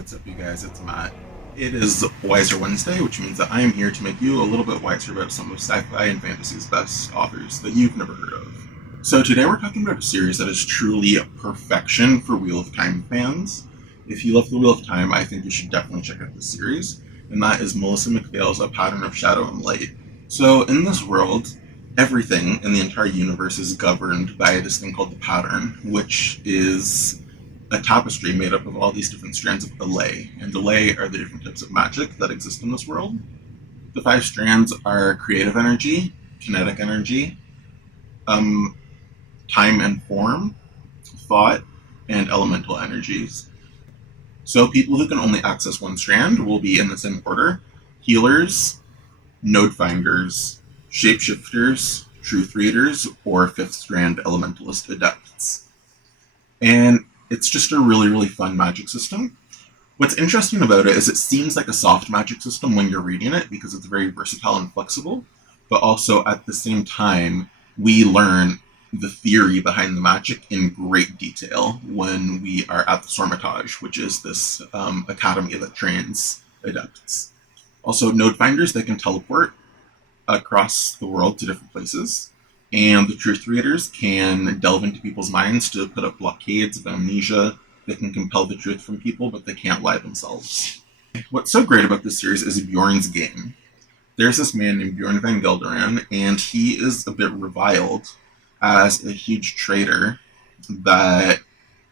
what's up, you guys? It's Matt. It is Wiser Wednesday, which means that I am here to make you a little bit wiser about some of sci-fi and fantasy's best authors that you've never heard of. So today we're talking about a series that is truly perfection for Wheel of Time fans. If you love the Wheel of Time, I think you should definitely check out this series, and that is Melissa McPhail's A Pattern of Shadow and Light. So in this world, everything in the entire universe is governed by this thing called the Pattern, which is a tapestry made up of all these different strands of Elay, and Elay are the different types of magic that exist in this world. The five strands are creative energy, kinetic energy, time and form, thought, and elemental energies. So people who can only access one strand will be in the same order: healers, node finders, shapeshifters, truth readers, or fifth strand elementalist adepts. And it's just a really, really fun magic system. What's interesting about it is it seems like a soft magic system when you're reading it because it's very versatile and flexible, but also at the same time, we learn the theory behind the magic in great detail when we are at the Sormitage, which is this academy that trains adepts. Also, node finders, they can teleport across the world to different places, and the truth readers can delve into people's minds to put up blockades of amnesia. They can compel the truth from people, but they can't lie themselves. What's so great about this series is Bjorn's game. There's this man named Bjorn van Gelderen, and he is a bit reviled as a huge traitor that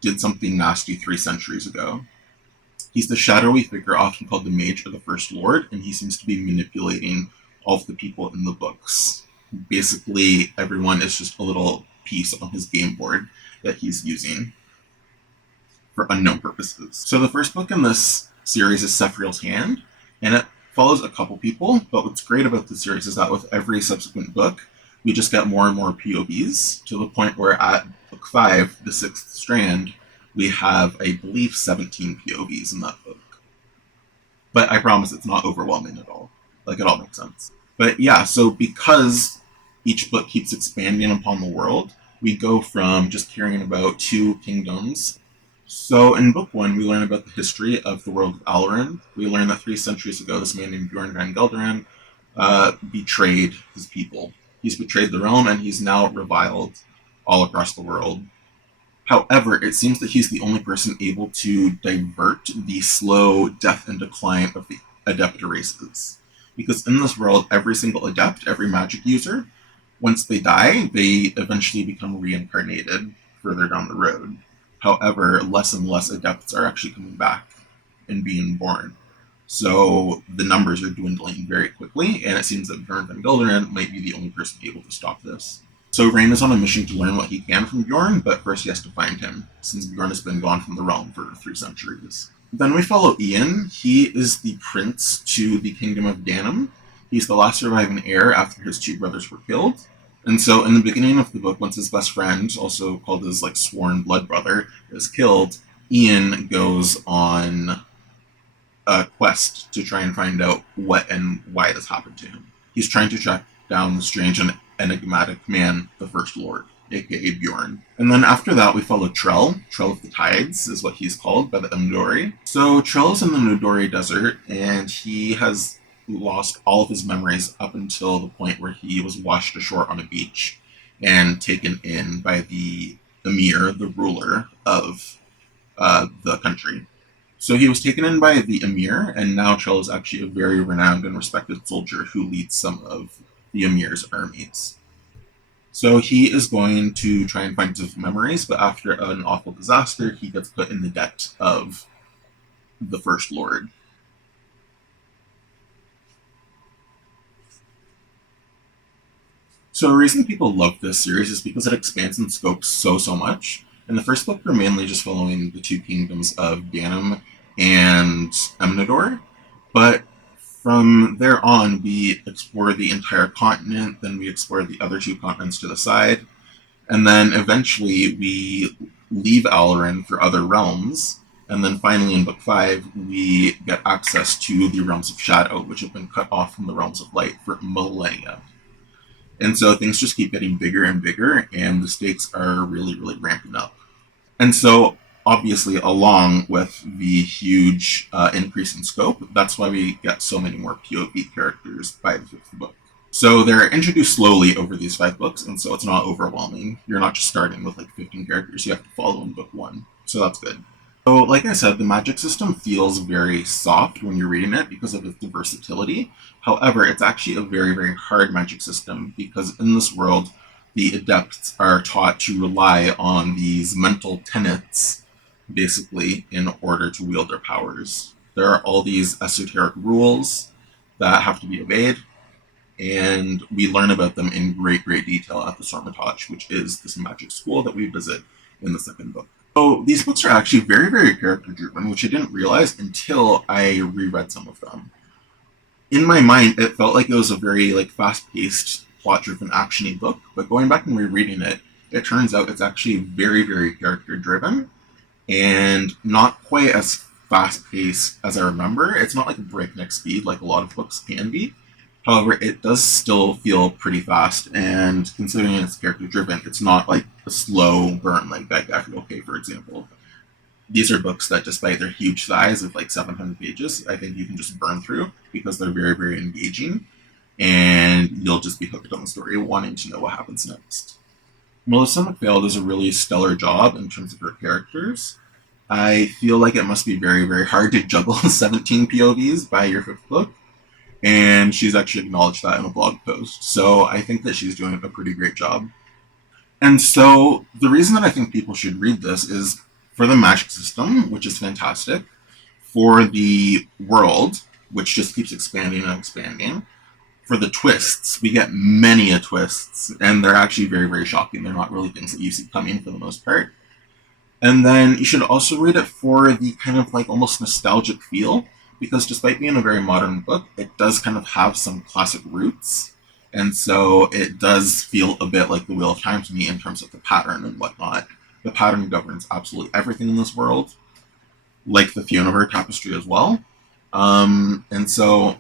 did something nasty 3 centuries ago. He's the shadowy figure often called the Mage or the First Lord, and he seems to be manipulating all of the people in the books. Basically, everyone is just a little piece on his game board that he's using for unknown purposes. So the first book in this series is Sephiril's Hand, and it follows a couple people, but what's great about this series is that with every subsequent book, we just get more and more POVs to the point where at book 5, the sixth strand, we have, I believe, 17 POVs in that book. But I promise it's not overwhelming at all. Like, it all makes sense. But yeah, so because each book keeps expanding upon the world, we go from just caring about 2 kingdoms. So in book 1, we learn about the history of the world of Alrund. We learn that 3 centuries ago, this man named Bjorn van Gelderen betrayed his people. He's betrayed the realm, and he's now reviled all across the world. However, it seems that he's the only person able to divert the slow death and decline of the adept races. Because in this world, every single adept, every magic user, once they die, they eventually become reincarnated further down the road. However, less and less adepts are actually coming back and being born. So the numbers are dwindling very quickly, and it seems that Bjorn van Gelderen might be the only person able to stop this. So Rain is on a mission to learn what he can from Bjorn, but first he has to find him, since Bjorn has been gone from the realm for 3 centuries. Then we follow Ian. He is the prince to the kingdom of Danum. He's the last surviving heir after his 2 brothers were killed. And so in the beginning of the book, once his best friend, also called his sworn blood brother, is killed, Ian goes on a quest to try and find out what and why this happened to him. He's trying to track down the strange and enigmatic man, the First Lord, aka Bjorn. And then after that, we follow Trell. Trell of the Tides is what he's called by the Umdori. So Trell is in the Nudori Desert, and he has lost all of his memories up until the point where he was washed ashore on a beach and taken in by the Emir, the ruler of the country. So he was taken in by the Emir, and now Trell is actually a very renowned and respected soldier who leads some of the Emir's armies. So he is going to try and find his memories, but after an awful disaster, he gets put in the debt of the First Lord. So the reason people love this series is because it expands in scope so much. In the first book, we're mainly just following the 2 kingdoms of Danum and Emnador, but from there on, we explore the entire continent, then we explore the other 2 continents to the side, and then eventually we leave Alrund for other realms, and then finally in book 5, we get access to the realms of Shadow, which have been cut off from the realms of Light for millennia. And so things just keep getting bigger and bigger, and the stakes are really, really ramping up. And so obviously, along with the huge increase in scope, that's why we get so many more POV characters by the fifth book. So they're introduced slowly over these 5 books, and so it's not overwhelming. You're not just starting with like 15 characters you have to follow in book 1. So that's good. So, like I said, the magic system feels very soft when you're reading it because of its versatility. However, it's actually a very, very hard magic system because in this world, the adepts are taught to rely on these mental tenets, basically, in order to wield their powers. There are all these esoteric rules that have to be obeyed, and we learn about them in great, great detail at the Sormitage, which is this magic school that we visit in the second book. So these books are actually very, very character driven, which I didn't realize until I reread some of them. In my mind, it felt like it was a very like fast paced, plot driven, actiony book, but going back and rereading it, it turns out it's actually very, very character driven and not quite as fast paced as I remember. It's not like a breakneck speed like a lot of books can be. However, it does still feel pretty fast, and considering it's character driven, it's not like a slow burn like Daigaku OK, for example. These are books that, despite their huge size of like 700 pages, I think you can just burn through because they're very, very engaging, and you'll just be hooked on the story, wanting to know what happens next. Melissa McPhail does a really stellar job in terms of her characters. I feel like it must be very, very hard to juggle 17 POVs by your fifth book, and she's actually acknowledged that in a blog post. So I think that she's doing a pretty great job. And so the reason that I think people should read this is for the magic system, which is fantastic, for the world, which just keeps expanding and expanding, for the twists. We get many a twists, and they're actually very, very shocking. They're not really things that you see coming for the most part. And then you should also read it for the kind of like almost nostalgic feel, because despite being a very modern book, it does kind of have some classic roots. And so it does feel a bit like The Wheel of Time to me in terms of the pattern and whatnot. The pattern governs absolutely everything in this world, like the Fionaver tapestry as well. And so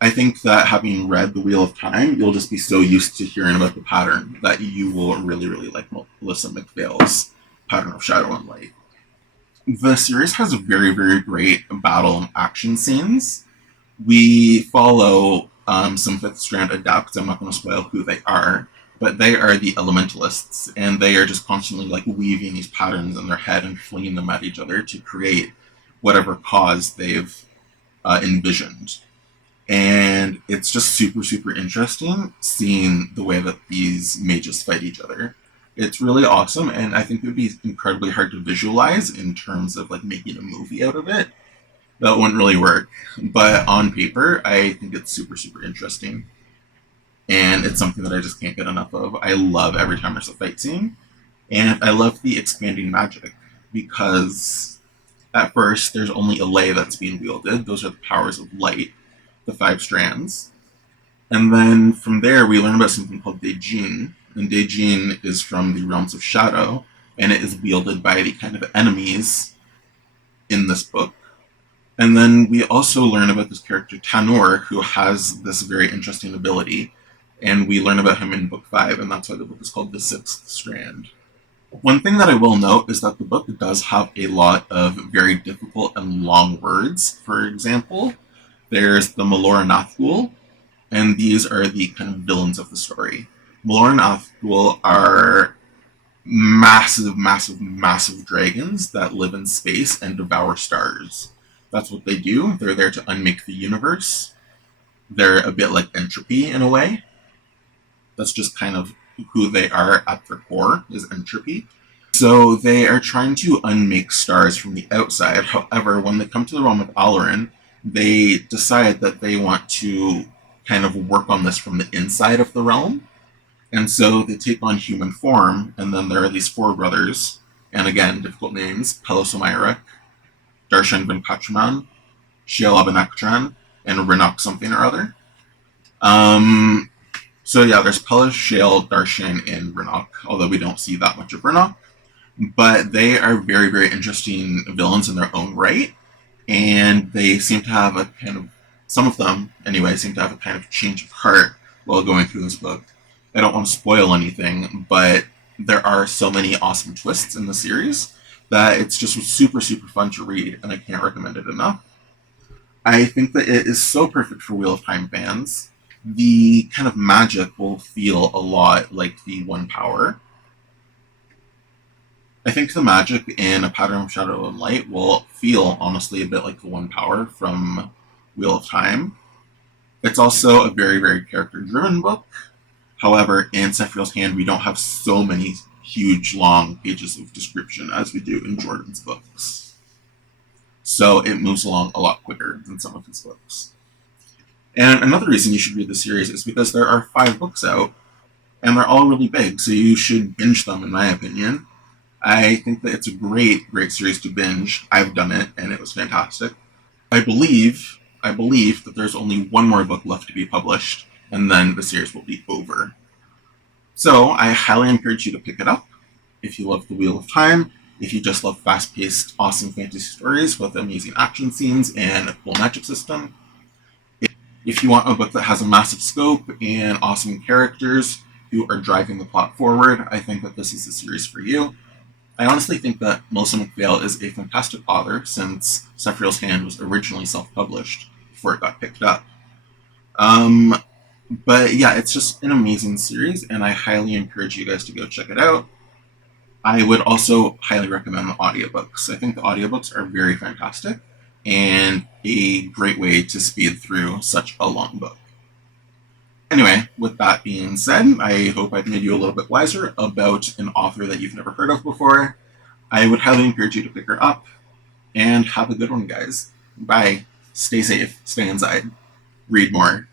I think that having read The Wheel of Time, you'll just be so used to hearing about the pattern that you will really, really like Melissa McPhail's Pattern of Shadow and Light. The series has very, very great battle and action scenes. We follow some Fifth Strand adepts. I'm not going to spoil who they are, but they are the elementalists, and they are just constantly like weaving these patterns in their head and flinging them at each other to create whatever cause they've envisioned. And it's just super, super interesting seeing the way that these mages fight each other. It's really awesome, and I think it would be incredibly hard to visualize in terms of like making a movie out of it. That wouldn't really work, but on paper, I think it's super, super interesting, and it's something that I just can't get enough of. I love every time there's a fight scene, and I love the expanding magic because at first there's only a lei that's being wielded. Those are the powers of light, the 5 strands, and then from there we learn about something called Deijin, and Deijin is from the realms of shadow, and it is wielded by the kind of enemies in this book. And then we also learn about this character Tanur, who has this very interesting ability, and we learn about him in book 5, and that's why the book is called The Sixth Strand. One thing that I will note is that the book does have a lot of very difficult and long words. For example, there's the Melora Nazgul, and these are the kind of villains of the story. Melora Nazgul are massive, massive, massive dragons that live in space and devour stars. That's what they do. They're there to unmake the universe. They're a bit like entropy in a way. That's just kind of who they are at their core, is entropy. So they are trying to unmake stars from the outside. However, when they come to the realm of Alarin, they decide that they want to kind of work on this from the inside of the realm. And so they take on human form, and then there are these 4 brothers, and again, difficult names, Pelos Omayarek, Darshan Venkataraman, Shiel Abanakatran, and Rinok something or other. So yeah, there's Pelos, Shiel, Darshan, and Rinok, although we don't see that much of Rinok. But they are very, very interesting villains in their own right, and they seem to have a kind of, some of them anyway, seem to have a kind of change of heart while going through this book. I don't want to spoil anything, but there are so many awesome twists in the series that it's just super, super fun to read, and I can't recommend it enough. I think that it is so perfect for Wheel of Time fans. The kind of magic will feel a lot like the One Power. I think the magic in A Pattern of Shadow and Light will feel honestly a bit like the One Power from Wheel of Time. It's also a very, very character driven book. However, in Sephiroth's Hand, we don't have so many huge, long pages of description as we do in Jordan's books. So it moves along a lot quicker than some of his books. And another reason you should read the series is because there are 5 books out, and they're all really big, so you should binge them, in my opinion. I think that it's a great, great series to binge. I've done it, and it was fantastic. I believe that there's only one more book left to be published, and then the series will be over. So I highly encourage you to pick it up if you love The Wheel of Time, if you just love fast-paced, awesome fantasy stories with amazing action scenes and a cool magic system. If you want a book that has a massive scope and awesome characters who are driving the plot forward, I think that this is the series for you. I honestly think that Melissa McPhail is a fantastic author since Sephiroth's Hand was originally self-published before it got picked up. Um, but yeah, it's just an amazing series, and I highly encourage you guys to go check it out. I would also highly recommend the audiobooks. I think the audiobooks are very fantastic and a great way to speed through such a long book. Anyway, with that being said, I hope I've made you a little bit wiser about an author that you've never heard of before. I would highly encourage you to pick her up, and have a good one, guys. Bye. Stay safe, stay inside, read more.